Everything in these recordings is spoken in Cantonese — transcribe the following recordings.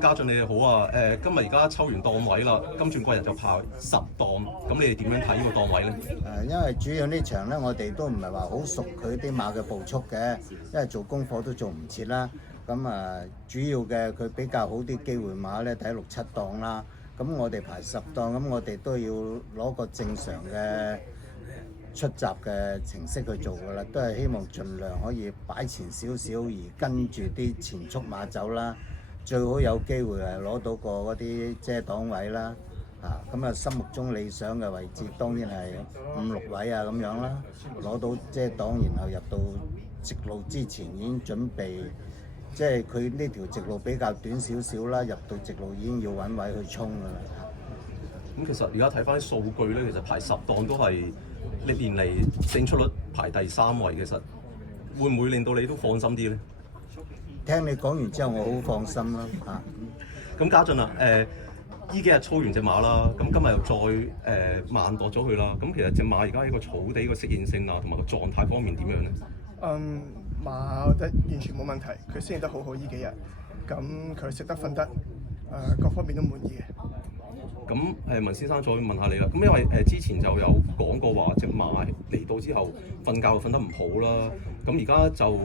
家俊你哋好啊！今日而家抽完檔位啦，金鑽貴人就派10檔，咁你哋點樣睇呢個檔位呢？因為主要呢場咧，我哋都唔係話好熟佢啲馬嘅步速嘅，因為做功課都做唔切啦。咁主要嘅佢比較好啲機會馬咧，睇6、7檔啦。咁我哋排10檔，咁我哋都要攞個正常嘅出閘嘅程式去做噶啦，都係希望盡量可以擺前少少，而跟住啲前速馬走啦。最好有機會係攞到個嗰啲遮擋位啦。咁心目中理想嘅位置當然係5、6位啊咁樣啦，攞到遮擋，然後入到直路之前已經準備，即係佢呢條直路比較短少少啦，入到直路已經要揾位去衝噶啦。咁其實而家睇翻啲數據咧，其實排10檔都係歷年嚟勝出率排第3位，其實會唔會令到你都放心啲咧？聽你講完之後，我好放心啦嚇。咁家俊啊，呢幾日操完隻馬啦，咁今日又再慢度咗佢啦。咁其實隻馬而家喺個草地個適應性啊，同埋個狀態方面點樣咧？馬我覺得完全冇問題，佢適應得好好呢幾日，咁佢食得瞓得，各方面都滿意嘅。咁文先生再問下你啦。咁因為之前就有講過話隻馬嚟到之後瞓覺就瞓得唔好啦，咁而家就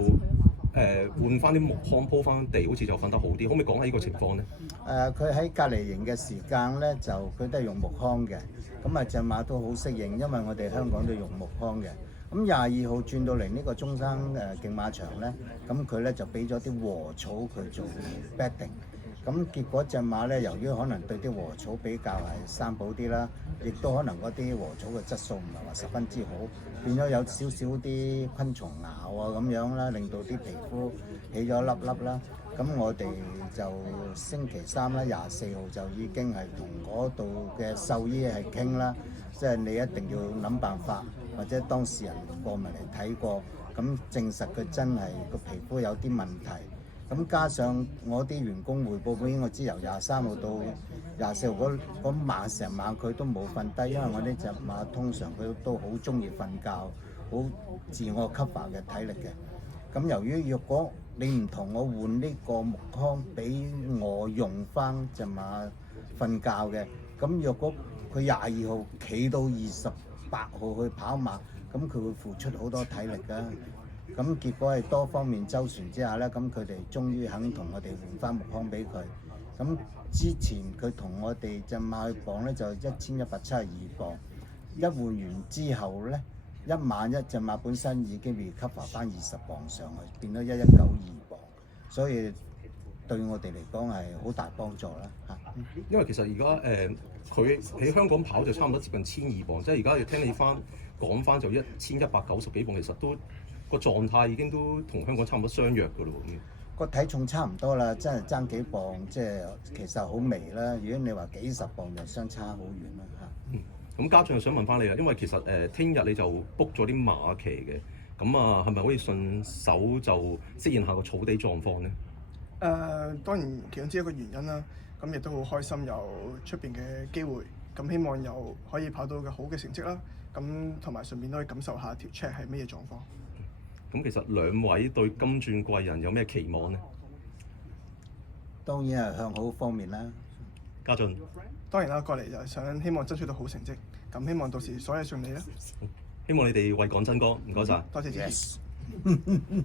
換翻啲木糠鋪翻地，好似就瞓得好啲，可唔可以講下呢個情況咧？佢喺隔離營嘅時間咧，就佢都係用木糠嘅，咁隻馬都好適應，因為我哋香港都用木糠嘅。咁22號轉到嚟呢個中山競馬場咧，咁佢咧就俾咗啲禾草佢做 bedding。咁結果隻馬咧，由於可能對啲禾草比較係生保啲啦，亦都可能嗰啲禾草嘅質素唔係話十分之好，變咗有少少啲昆蟲咬啊咁樣啦，令到啲皮膚起咗粒粒啦。咁我哋就星期3啦，24號就已經係同嗰度嘅獸醫係傾啦，即係你一定要諗辦法，或者當事人過埋嚟睇過，咁證實佢真係個皮膚有啲問題。咁加上我啲員工匯報俾我知，由23號到24號嗰晚成晚佢都冇瞓低，因為我呢隻馬通常佢都好中意瞓覺，好自我吸發嘅體力嘅。咁由於若果你唔同我換呢個木糠俾我用翻隻馬瞓覺嘅，咁若果佢22號企到28號去跑馬，咁佢會付出好多體力㗎。咁結果係多方面周旋之下咧，咁佢哋終於肯同我哋換翻木糠俾佢。咁之前佢同我哋隻馬去磅咧就1172磅，一換完之後咧，一晚一隻馬本身已經 recover 翻20磅上去，變咗1192磅，所以對我哋嚟講係好大幫助啦嚇。因為其實而家佢喺香港跑就差唔多接近1200磅，即係而家要聽你講翻就1190幾磅，其實都個狀態已經都同香港差唔多相若㗎咯喎。個體重差唔多啦，真係爭幾磅，即係其實好微啦。如果你話幾10磅就相差好遠啦嚇。咁家長又想問翻你啦，因為其實聽日你就 book 咗啲馬期嘅，咁係咪可以順手就適應下個草地狀況咧？當然其中之一個原因啦，咁亦都好開心有出邊嘅機會，咁希望又可以跑到個好嘅成績啦，咁同埋順便都可以感受下條 track 係咩嘢狀況。咁其實兩位對金鑽貴人有咩期望呢？當然係向好方面啦。家俊，當然啦，過嚟就係想希望爭取到好成績，咁希望到時所有順利啦。希望你哋為港爭光，唔該晒。多謝支持。Yes.